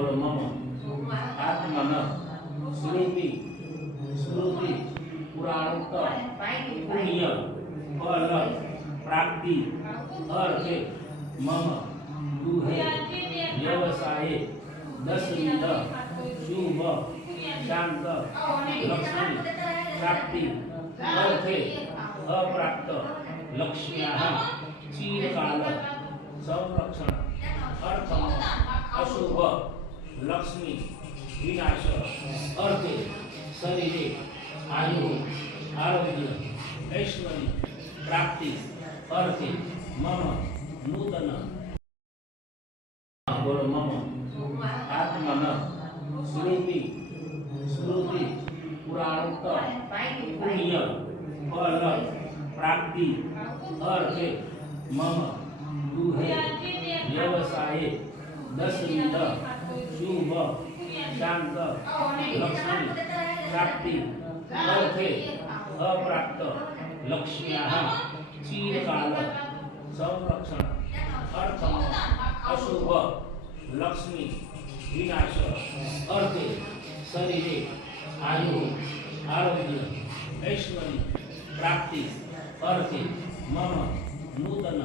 बोलो मम आत्मन श्रुति श्रुति पुराणोक्त पुण्य फल प्राप्ति अर्थे मम दुहे व्यवसाये दशविध शुभ शांत लक्ष्मी प्राप्ति अर्थे अप्राप्त लक्ष्म्याः चिरकाल संरक्षण अर्थम अशुभ लक्ष्मी विनाश अर्थे शरीरे आयु आरोग्य ऐश्वर्य प्राप्ति अर्थे मम नूतन बोलो मम आत्मन श्रुति श्रुति पुराणोक्त पुण्य फल प्राप्ति अर्थे मम दुहे व्यवसाये दशविध शुभ शांत लक्ष्मी प्राप्ति अर्थे अप्राप्त लक्ष्म्याः चिरकाल संरक्षण अर्थम अशुभ लक्ष्मी विनाश अर्थे शरीरे आयु आरोग्य ऐश्वर्य प्राप्ति अर्थे मम नूतन